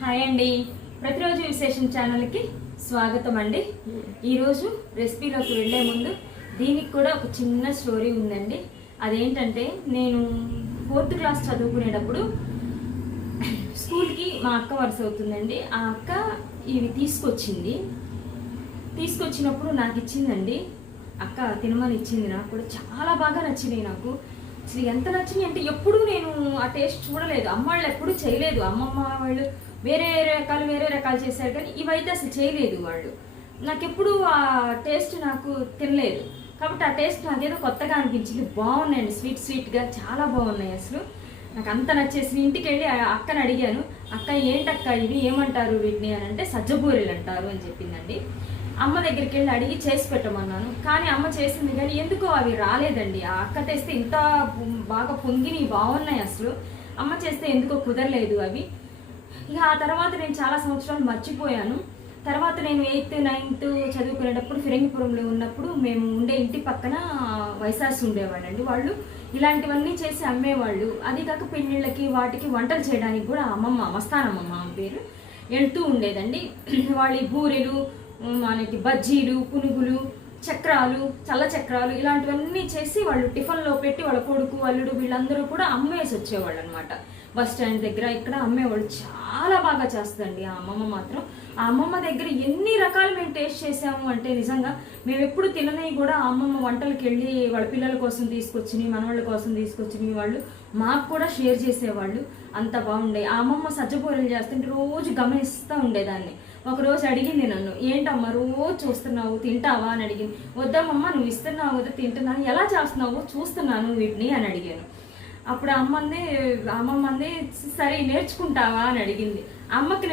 Hi అండి, ప్రతిరోజు విశేషం ఛానల్కి స్వాగతం అండి. ఈరోజు రెసిపీలోకి వెళ్ళే ముందు దీనికి కూడా ఒక చిన్న స్టోరీ ఉందండి. అదేంటంటే, నేను 4th క్లాస్ చదువుకునేటప్పుడు స్కూల్కి మా అక్క వరుస అవుతుందండి. ఆ అక్క ఇవి తీసుకొచ్చినప్పుడు నాకు ఇచ్చిందండి. అక్క తినమని ఇచ్చింది. నాకు కూడా చాలా బాగా నచ్చినాయి. నాకు అసలు ఎంత నచ్చినాయి అంటే, ఎప్పుడు నేను ఆ టేస్ట్ చూడలేదు. అమ్మ వాళ్ళు ఎప్పుడు చేయలేదు. అమ్మమ్మ వాళ్ళు వేరే రకాలు చేశారు, కానీ ఇవైతే అసలు చేయలేదు వాళ్ళు. నాకెప్పుడు ఆ టేస్ట్ నాకు తినలేదు. కాబట్టి ఆ టేస్ట్ నాకేదో కొత్తగా అనిపించింది. బాగున్నాయండి, స్వీట్గా చాలా బాగున్నాయి. అసలు నాకు అంత నచ్చేసి ఇంటికి వెళ్ళి అక్కని అడిగాను, అక్క ఏంటక్క ఇవి ఏమంటారు వీటిని అని అంటే, సజ్జబూరెలు అంటారు అని చెప్పిందండి. అమ్మ దగ్గరికి వెళ్ళి అడిగి చేసి పెట్టమన్నాను. కానీ అమ్మ చేసింది, కానీ ఎందుకో అవి రాలేదండి. ఆ అక్క తెస్తే ఇంత బాగా పొంగిని బాగున్నాయి. అసలు అమ్మ చేస్తే ఎందుకో కుదరలేదు అవి. ఇక ఆ తర్వాత నేను చాలా సంవత్సరాలు మర్చిపోయాను. తర్వాత నేను 8th 9th చదువుకునేటప్పుడు ఫిరంగిపురంలో ఉన్నప్పుడు మేము ఉండే ఇంటి పక్కన వైశాస్ ఉండేవాళ్ళండి. వాళ్ళు ఇలాంటివన్నీ చేసి అమ్మేవాళ్ళు. అది కాక పెళ్ళిళ్ళకి వాటికి వంటలు చేయడానికి కూడా అమ్మమ్మ, మస్తానమ్మమ్మ పేరు, వెళ్తూ ఉండేదండి. వాళ్ళు బూరెలు, మనకి బజ్జీలు, పునుగులు, చక్రాలు, చల్ల చక్రాలు ఇలాంటివన్నీ చేసి వాళ్ళు టిఫిన్లో పెట్టి వాళ్ళ కొడుకు, అల్లుడు వీళ్ళందరూ కూడా అమ్మేసి వచ్చేవాళ్ళు అనమాట. బస్ స్టాండ్ దగ్గర ఇక్కడ అమ్మేవాళ్ళు. చాలా బాగా చేస్తుందండి ఆ అమ్మమ్మ మాత్రం. ఆ అమ్మమ్మ దగ్గర ఎన్ని రకాలు మేము టేస్ట్ చేసాము అంటే, నిజంగా మేము ఎప్పుడు తిననవి కూడా ఆ అమ్మమ్మ వంటలకు వెళ్ళి వాళ్ళ పిల్లల కోసం తీసుకొచ్చినవి, మనవాళ్ళ కోసం తీసుకొచ్చినవి వాళ్ళు మాకు కూడా షేర్ చేసేవాళ్ళు. అంత బాగుండే. ఆ అమ్మమ్మ సజ్జబూరెలు చేస్తుంటే రోజు గమనిస్తూ ఉండేదాన్ని. ఒకరోజు అడిగింది నన్ను, ఏంటమ్మా రోజు చూస్తున్నావు, తింటావా అని అడిగింది. వద్దామమ్మ, నువ్వు ఇస్తున్నావు కదా, తింటున్నాను, ఎలా చేస్తున్నావు చూస్తున్నాను వీటిని అని అడిగాను. అప్పుడు అమ్మమ్మ అంది, సరే నేర్చుకుంటావా అని అడిగింది. అమ్మకి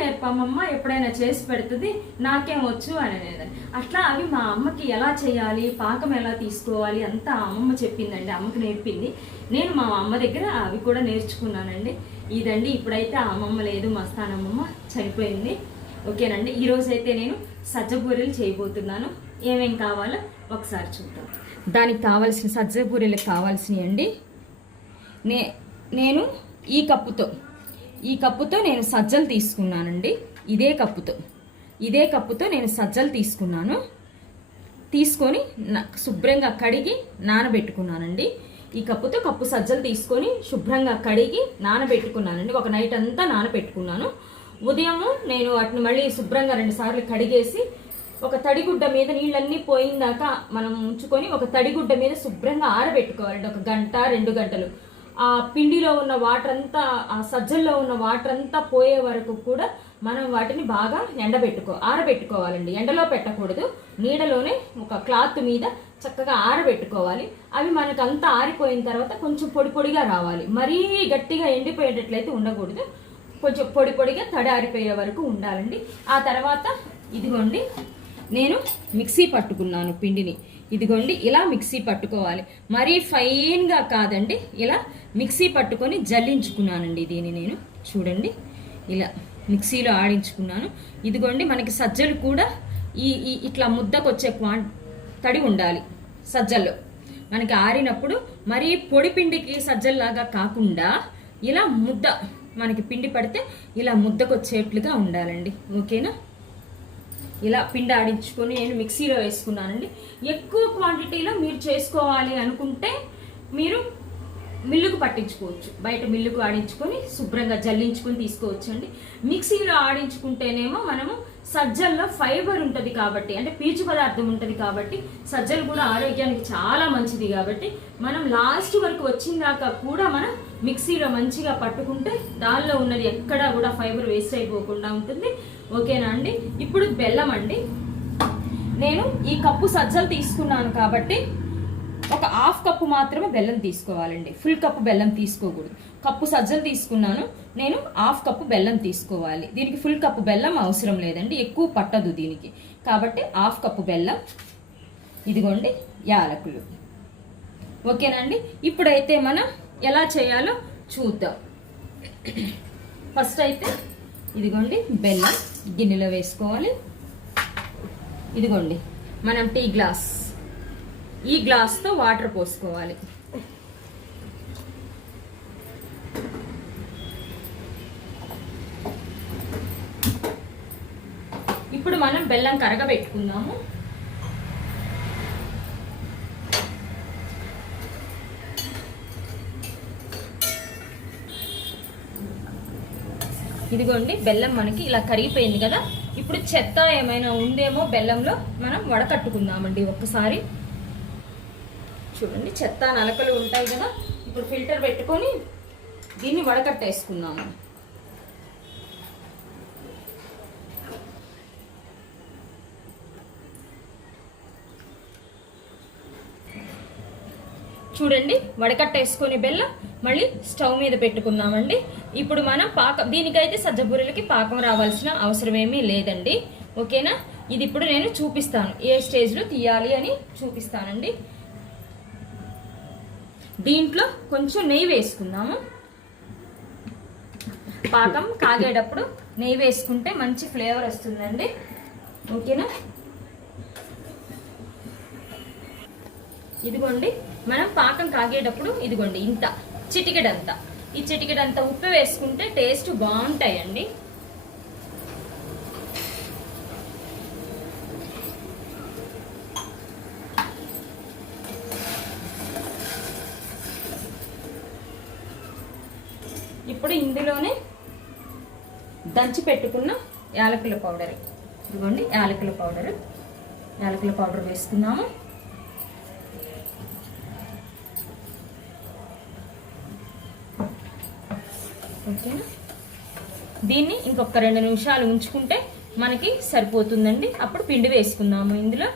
నేర్పమ్మమ్మ, ఎప్పుడైనా చేసి పెడుతుంది, నాకేం వచ్చు అని అనేదాన్ని. అట్లా అవి మా అమ్మకి ఎలా చేయాలి, పాకం ఎలా తీసుకోవాలి అంతా అమ్మమ్మ చెప్పిందండి. అమ్మకి నేర్పింది. నేను మా అమ్మ దగ్గర అవి కూడా నేర్చుకున్నానండి. ఇదండి. ఇప్పుడైతే ఆ అమ్మమ్మ లేదు, మస్తానమ్మమ్మ చనిపోయింది. ఓకేనండి. ఈరోజు అయితే నేను సజ్జబూరెలు చేయబోతున్నాను. ఏమేం కావాలో ఒకసారి చూద్దాం. దానికి కావాల్సిన సజ్జబూరెలకు కావాల్సినవి అండి, నేను ఈ కప్పుతో నేను సజ్జలు తీసుకున్నానండి. ఇదే కప్పుతో నేను సజ్జలు తీసుకొని శుభ్రంగా కడిగి నానబెట్టుకున్నానండి. ఈ కప్పు సజ్జలు తీసుకొని శుభ్రంగా కడిగి నానబెట్టుకున్నానండి. ఒక నైట్ అంతా నానబెట్టుకున్నాను. ఉదయము నేను వాటిని మళ్ళీ శుభ్రంగా 2 సార్లు కడిగేసి ఒక తడిగుడ్డ మీద నీళ్ళన్నీ పోయిందాకా మనం ఉంచుకొని ఒక తడిగుడ్డ మీద శుభ్రంగా ఆరబెట్టుకోవాలండి. 1 గంట 2 గంటలు. ఆ పిండిలో ఉన్న వాటర్ అంతా, ఆ సజ్జల్లో ఉన్న వాటర్ అంతా పోయే వరకు కూడా మనం వాటిని బాగా ఆరబెట్టుకోవాలండి. ఎండలో పెట్టకూడదు, నీడలోనే ఒక క్లాత్ మీద చక్కగా ఆరబెట్టుకోవాలి. అవి మనకు అంతా ఆరిపోయిన తర్వాత కొంచెం పొడిగా రావాలి. మరీ గట్టిగా ఎండిపోయేటట్లయితే ఉండకూడదు. కొంచెం పొడిగా తడి ఆరిపోయే వరకు ఉండాలండి. ఆ తర్వాత ఇదిగోండి, నేను మిక్సీ పట్టుకున్నాను పిండిని. ఇదిగోండి, ఇలా మిక్సీ పట్టుకోవాలి. మరీ ఫైన్గా కాదండి, ఇలా మిక్సీ పట్టుకొని జల్లించుకున్నానండి. దీన్ని నేను చూడండి ఇలా మిక్సీలో ఆడించుకున్నాను. ఇదిగోండి, మనకి సజ్జలు కూడా ఇట్లా ముద్దకొచ్చే తడి ఉండాలి సజ్జల్లో. మనకి ఆరినప్పుడు మరీ పొడి పిండికి సజ్జల్లాగా కాకుండా ఇలా ముద్ద, మనకి పిండి పడితే ఇలా ముద్దకొచ్చేట్లుగా ఉండాలండి. ఓకేనా? ఇలా పిండి ఆడించుకొని నేను మిక్సీలో వేసుకున్నానండి. ఎక్కువ క్వాంటిటీలో మీరు చేసుకోవాలి అనుకుంటే మీరు మిల్లుకు పట్టించుకోవచ్చు. బయట మిల్లుకు ఆడించుకొని శుభ్రంగా జల్లించుకొని తీసుకోవచ్చు అండి. మిక్సీలో ఆడించుకుంటేనేమో మనము సజ్జల్లో ఫైబర్ ఉంటుంది కాబట్టి, అంటే పీచు పదార్థం ఉంటుంది కాబట్టి, సజ్జలు కూడా ఆరోగ్యానికి చాలా మంచిది కాబట్టి మనం లాస్ట్ వరకు వచ్చిందాకా కూడా మనం మిక్సీలో మంచిగా పట్టుకుంటే దానిలో ఉన్నది ఎక్కడా కూడా ఫైబర్ వేస్ట్ అయిపోకుండా ఉంటుంది. ఓకేనా అండి? ఇప్పుడు బెల్లం అండి. నేను ఈ కప్పు సజ్జలు తీసుకున్నాను కాబట్టి ఒక 1/2 కప్పు మాత్రమే బెల్లం తీసుకోవాలండి. ఫుల్ కప్పు బెల్లం తీసుకోకూడదు. కప్పు సజ్జలు తీసుకున్నాను, నేను 1/2 కప్పు బెల్లం తీసుకోవాలి. దీనికి ఫుల్ కప్పు బెల్లం అవసరం లేదండి, ఎక్కువ పట్టదు దీనికి. కాబట్టి 1/2 కప్పు బెల్లం. ఇదిగోండి యాలకులు. ఓకేనండి? ఇప్పుడైతే మనం ఎలా చేయాలో చూద్దాం. ఫస్ట్ అయితే ఇదిగోండి బెల్లం గిన్నెలో వేసుకోవాలి. ఇదిగోండి మనం టీ గ్లాస్, ఈ గ్లాస్తో వాటర్ పోసుకోవాలి. ఇప్పుడు మనం బెల్లం కరగబెట్టుకుందాము. ఇదిగోండి బెల్లం మనకి ఇలా కరిగిపోయింది కదా. ఇప్పుడు చెత్త ఏమైనా ఉందేమో బెల్లంలో మనం వడకట్టుకుందామండి ఒక్కసారి. చూడండి చెత్త నలకలు ఉంటాయి కదా. ఇప్పుడు ఫిల్టర్ పెట్టుకొని దీన్ని వడకట్టేసుకుందాము. చూడండి వడకట్టేసుకొని బెల్లం మళ్ళీ స్టవ్ మీద పెట్టుకున్నామండి. ఇప్పుడు మనం దీనికైతే సజ్జబూరెలకి పాకం రావాల్సిన అవసరం ఏమీ లేదండి. ఓకేనా. ఇది ఇప్పుడు నేను చూపిస్తాను ఏ స్టేజ్లో తీయాలి అని చూపిస్తానండి. దీంట్లో కొంచెం నెయ్యి వేసుకుందాము. పాకం కాగేటప్పుడు నెయ్యి వేసుకుంటే మంచి ఫ్లేవర్ వస్తుందండి. ఓకేనా. ఇదిగోండి మనం పాకం కాగేటప్పుడు ఇదిగోండి ఇంత చిటికెడంతా, ఈ చిటికెడంతా ఉప్పు వేసుకుంటే టేస్ట్ బాగుంటాయండి. ఇప్పుడు ఇందులోనే దంచి పెట్టుకున్న యాలకుల పౌడర్, ఇదిగోండి యాలకుల పౌడర్ వేసుకున్నాము. ఓకేనా. దీన్ని ఇంకొక 2 నిమిషాలు ఉంచుకుంటే మనకి సరిపోతుందండి. అప్పుడు పిండి వేసుకుందాము ఇందులో.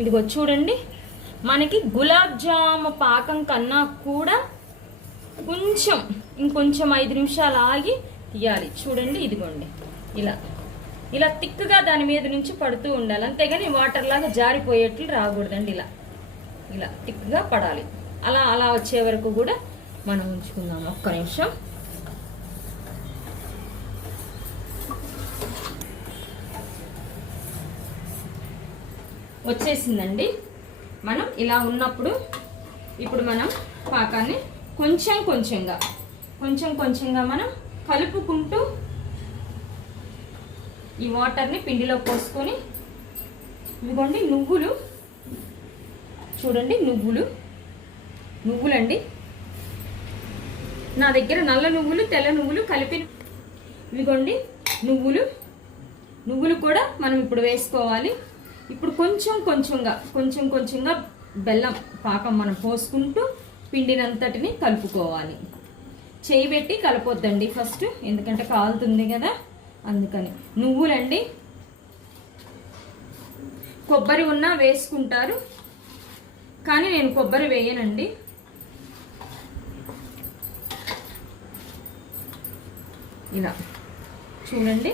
ఇదిగో చూడండి మనకి గులాబ్ జామ్ పాకం కన్నా కూడా ఇంకొంచెం 5 నిమిషాలు ఆగి తీయాలి. చూడండి ఇదిగోండి ఇలా తిక్కుగా దాని మీద నుంచి పడుతూ ఉండాలి. అంతేగాని వాటర్ లాగా జారిపోయేట్లు రాకూడదండి. ఇలా తిక్కుగా పడాలి. అలా వచ్చే వరకు కూడా మనం ఉంచుకుందాం. ఒక్క నిమిషం. వచ్చేసిందండి. మనం ఇలా ఉన్నప్పుడు ఇప్పుడు మనం పాకాన్ని కొంచెం కొంచెంగా మనం కలుపుకుంటూ ఈ వాటర్ని పిండిలో పోసుకొని, ఇదిగోండి నువ్వులు చూడండి, నువ్వులండి నా దగ్గర నల్ల నువ్వులు తెల్ల నువ్వులు కలిపి, ఇదిగోండి నువ్వులు కూడా మనం ఇప్పుడు వేసుకోవాలి. ఇప్పుడు కొంచెంగా బెల్లం పాకం మనం పోసుకుంటూ పిండినంతటిని కలుపుకోవాలి. చేయి పెట్టి కలపొద్దండి ఫస్ట్, ఎందుకంటే కాలుతుంది కదా, అందుకని. నువ్వులండి, కొబ్బరి ఉన్నా వేసుకుంటారు, కానీ నేను కొబ్బరి వేయనండి. ఇలా చూడండి,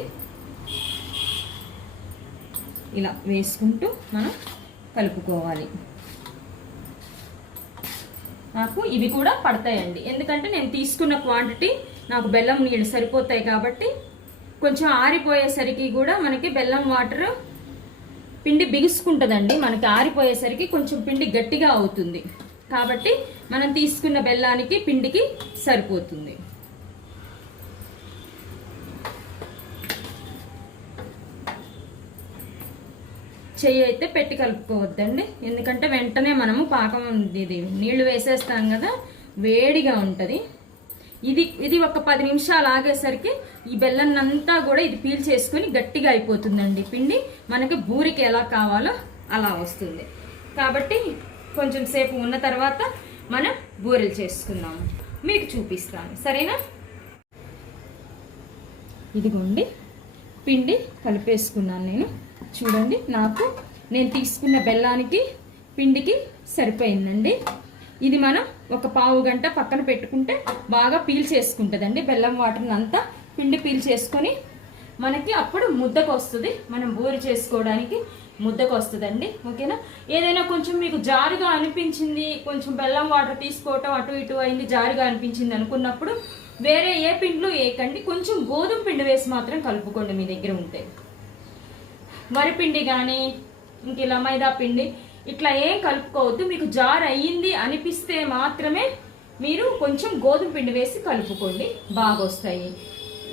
ఇలా వేసుకుంటూ మనం కలుపుకోవాలి. నాకు ఇవి కూడా పడతాయండి, ఎందుకంటే నేను తీసుకున్న క్వాంటిటీ నాకు బెల్లం నీళ్ళు సరిపోతాయి కాబట్టి. కొంచెం ఆరిపోయేసరికి కూడా మనకి బెల్లం వాటర్ పిండి బిగుసుకుంటుందండి. మనకి ఆరిపోయేసరికి కొంచెం పిండి గట్టిగా అవుతుంది కాబట్టి మనం తీసుకున్న బెల్లానికి పిండికి సరిపోతుంది. చెయ్యి అయితే పెట్టి కలుపుకోవద్దండి, ఎందుకంటే వెంటనే మనము పాకం ఇది నీళ్లు వేసేస్తాం కదా, వేడిగా ఉంటుంది. ఇది ఒక 10 నిమిషాలు ఆగేసరికి ఈ బెల్లాన్నంతా కూడా ఇది పీల్ చేసుకొని గట్టిగా అయిపోతుందండి పిండి. మనకి బూరికి ఎలా కావాలో అలా వస్తుంది. కాబట్టి కొంచెం సేపు ఉన్న తర్వాత మనం బూరెలు చేసుకుందాము, మీకు చూపిస్తాను, సరేనా. ఇదిగోండి పిండి కలిపేసుకున్నాను నేను. చూడండి నేను తీసుకున్న బెల్లానికి పిండికి సరిపోయిందండి. ఇది మనం ఒక పావు గంట పక్కన పెట్టుకుంటే బాగా పీల్ చేసుకుంటుందండి. బెల్లం వాటర్ని అంతా పిండి పీల్ చేసుకొని మనకి అప్పుడు ముద్దకు వస్తుంది, మనం బూరి చేసుకోవడానికి ముద్దకు వస్తుందండి. ఓకేనా. ఏదైనా కొంచెం మీకు జారుగా అనిపించింది, కొంచెం బెల్లం వాటర్ తీసుకోవటం అటు ఇటు అయింది, జారుగా అనిపించింది అనుకున్నప్పుడు వేరే ఏ పిండిలో వేయకండి, కొంచెం గోధుమ పిండి వేసి మాత్రం కలుపుకోండి మీ దగ్గర ఉంటే. వరిపిండి కానీ ఇంక ఇలా మైదా పిండి ఇట్లా ఏం కలుపుకోవద్దు. మీకు జార్ అయ్యింది అనిపిస్తే మాత్రమే మీరు కొంచెం గోధుమ పిండి వేసి కలుపుకోండి, బాగా వస్తాయి.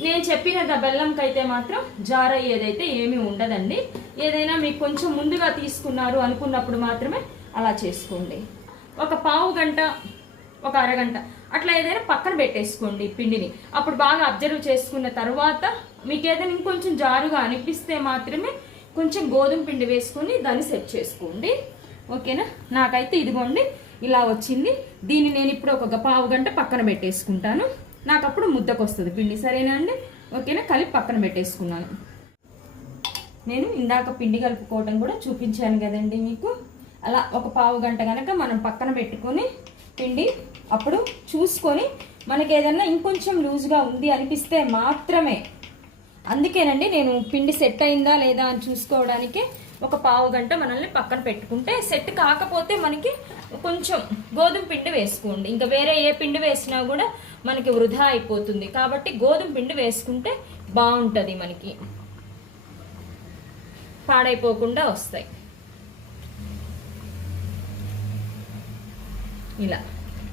నేను చెప్పిన బెల్లంకైతే మాత్రం జార్ అయ్యేదైతే ఏమీ ఉండదండి. ఏదైనా మీకు కొంచెం ముందుగా తీసుకున్నారు అనుకున్నప్పుడు మాత్రమే అలా చేసుకోండి. ఒక పావు గంట, ఒక అరగంట అట్లా ఏదైనా పక్కన పెట్టేసుకోండి పిండిని. అప్పుడు బాగా అబ్జర్వ్ చేసుకున్న తర్వాత మీకు ఏదైనా ఇంకొంచెం జారుగా అనిపిస్తే మాత్రమే కొంచెం గోధుమ పిండి వేసుకొని దాన్ని సెట్ చేసుకోండి. ఓకేనా? నాకైతే ఇదిగోండి ఇలా వచ్చింది. దీన్ని నేను ఇప్పుడు ఒక పావు గంట పక్కన పెట్టేసుకుంటాను. నాకు అప్పుడు ముద్దకు వస్తుంది పిండి. సరేనా అండి? ఓకేనా? కలిపి పక్కన పెట్టేసుకున్నాను. నేను ఇందాక పిండి కలుపుకోవడం కూడా చూపించాను కదండి మీకు. అలా ఒక పావు గంట కనుక మనం పక్కన పెట్టుకొని పిండి అప్పుడు చూసుకొని మనకి ఏదన్నా ఇంకొంచెం లూజ్గా ఉంది అనిపిస్తే మాత్రమే, అందుకేనండి నేను పిండి సెట్ అయిందా లేదా అని చూసుకోవడానికి ఒక పావు గంట మనల్ని పక్కన పెట్టుకుంటే, సెట్ కాకపోతే మనకి కొంచెం గోధుమ పిండి వేసుకోండి. ఇంకా వేరే ఏ పిండి వేసినా కూడా మనకి వృధా అయిపోతుంది. కాబట్టి గోధుమ పిండి వేసుకుంటే బాగుంటుంది, మనకి పాడైపోకుండా వస్తాయి. ఇలా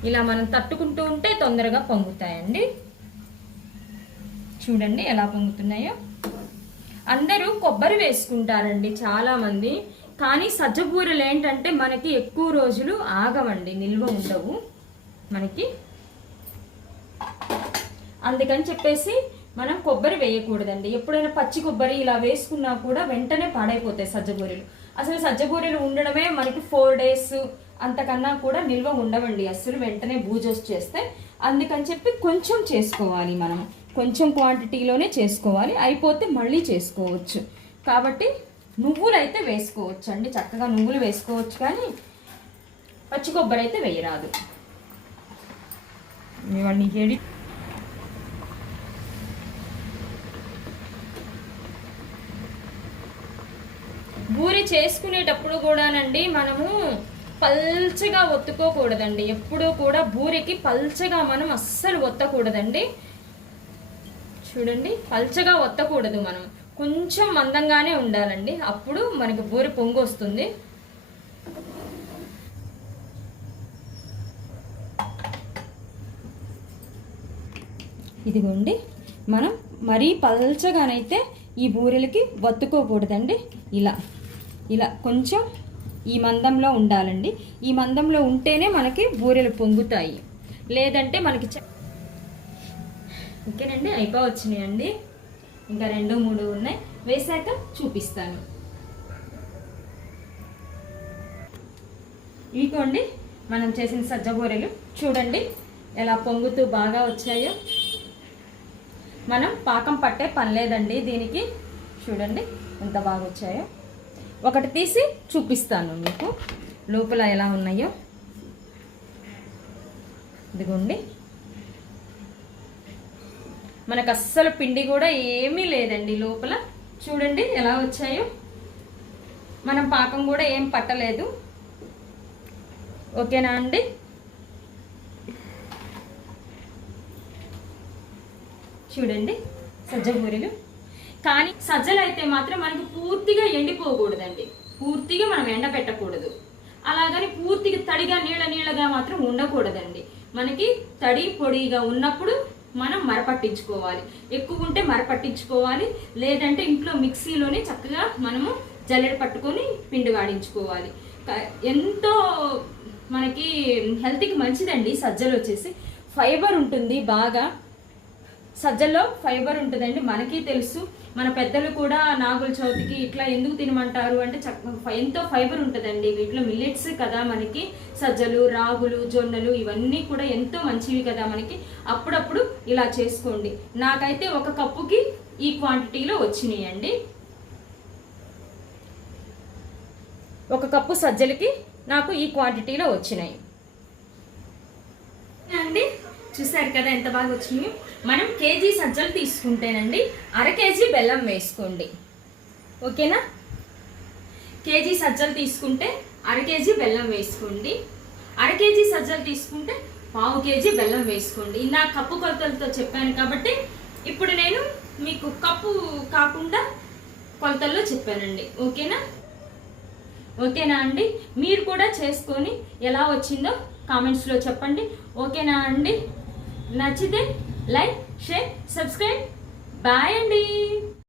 ఇలా మనం తట్టుకుంటూ ఉంటే తొందరగా పొంగుతాయండి. చూడండి ఎలా పొంగుతున్నాయో. అందరూ కొబ్బరి వేసుకుంటారండి చాలామంది, కానీ సజ్జబూరెలు ఏంటంటే మనకి ఎక్కువ రోజులు ఆగవండి, నిల్వ ఉండవు మనకి. అందుకని చెప్పేసి మనం కొబ్బరి వేయకూడదండి. ఎప్పుడైనా పచ్చి కొబ్బరి ఇలా వేసుకున్నా కూడా వెంటనే పాడైపోతాయి సజ్జబూరెలు. అసలు సజ్జబూరెలు ఉండడమే మనకి 4 days అంతకన్నా కూడా నిల్వ ఉండవండి, అసలు వెంటనే బూజొచ్చేస్తే. అందుకని చెప్పి కొంచెం చేసుకోవాలి, మనం కొంచెం క్వాంటిటీలోనే చేసుకోవాలి. అయిపోతే మళ్ళీ చేసుకోవచ్చు. కాబట్టి నువ్వులు అయితే వేసుకోవచ్చు అండి, చక్కగా నువ్వులు వేసుకోవచ్చు, కానీ పచ్చి కొబ్బరి అయితే వేయరాదు. ఇవన్నీ ఏడి బూరి చేసుకునేటప్పుడు కూడానండి మనము పల్చగా ఒత్తుకోకూడదండి. ఎప్పుడూ కూడా బూరికి పల్చగా మనం అస్సలు ఒత్తకూడదండి. చూడండి, పల్చగా ఒత్తకూడదు, మనం కొంచెం మందంగానే ఉండాలండి. అప్పుడు మనకి బూరి పొంగు వస్తుంది. ఇదిగోండి, మనం మరీ పల్చగానైతే ఈ బూరెలకి వత్తుకోకూడదండి. ఇలా ఇలా కొంచెం ఈ మందంలో ఉండాలండి. ఈ మందంలో ఉంటేనే మనకి బూరెలు పొంగుతాయి, లేదంటే మనకి ఓకేనండి. అయిపోవచ్చినాయండి, ఇంకా 2, 3 ఉన్నాయి, వేసాక చూపిస్తాను. ఇదిగోండి మనం చేసిన సజ్జ బూరెలు. చూడండి ఎలా పొంగుతూ బాగా వచ్చాయో. మనం పాకం పట్టే పని లేదండి దీనికి. చూడండి ఎంత బాగా వచ్చాయో. ఒకటి తీసి చూపిస్తాను మీకు లోపల ఎలా ఉన్నాయో. ఇదిగోండి, మనకు అస్సలు పిండి కూడా ఏమీ లేదండి లోపల. చూడండి ఎలా వచ్చాయో. మనం పాకం కూడా ఏం పట్టలేదు. ఓకేనా అండి? చూడండి సజ్జ బూరెలు. కానీ సజ్జలు అయితే మాత్రం మనకి పూర్తిగా ఎండిపోకూడదండి, పూర్తిగా మనం ఎండబెట్టకూడదు. అలాగని పూర్తిగా తడిగా నీళ్ళగా మాత్రం ఉండకూడదండి. మనకి తడి పొడిగా ఉన్నప్పుడు మనం మరపట్టించుకోవాలి. ఎక్కువ ఉంటే మరపట్టించుకోవాలి, లేదంటే ఇంట్లో మిక్సీలోనే చక్కగా మనము జల్లెడ పట్టుకొని పిండి వాడించుకోవాలి. ఎంతో మనకి హెల్త్కి మంచిదండి సజ్జలు. వచ్చేసి ఫైబర్ ఉంటుంది బాగా. సజ్జల్లో ఫైబర్ ఉంటుందండి, మనకి తెలుసు. మన పెద్దలు కూడా నాగుల చవితికి ఇట్లా ఎందుకు తినమంటారు అంటే ఎంతో ఫైబర్ ఉంటుందండి వీటిలో. మిల్లెట్స్ కదా మనకి, సజ్జలు, రాగులు, జొన్నలు ఇవన్నీ కూడా ఎంతో మంచివి కదా మనకి. అప్పుడప్పుడు ఇలా చేసుకోండి. నాకైతే 1 కప్పుకి ఈ క్వాంటిటీలో వచ్చినాయండి. 1 కప్పు సజ్జలకి నాకు ఈ క్వాంటిటీలో వచ్చినాయి అండి. చూసారు కదా ఎంత బాగా వచ్చినాయి. మనం కేజీ సజ్జలు తీసుకుంటేనండి 1/2 kg బెల్లం వేసుకోండి. ఓకేనా? కేజీ సజ్జలు తీసుకుంటే 1/2 kg బెల్లం వేసుకోండి. 1/2 kg సజ్జలు తీసుకుంటే 1/4 kg బెల్లం వేసుకోండి. నా కప్పు కొలతలతో చెప్పాను కాబట్టి ఇప్పుడు నేను మీకు కప్పు కాకుండా కొలతల్లో చెప్పానండి. ఓకేనా? ఓకేనా అండి? మీరు కూడా చేసుకొని ఎలా వచ్చిందో కామెంట్స్లో చెప్పండి. ఓకేనా అండి? నచ్చితే లైక్, షేర్, సబ్స్క్రైబ్. బాయ్ అండి.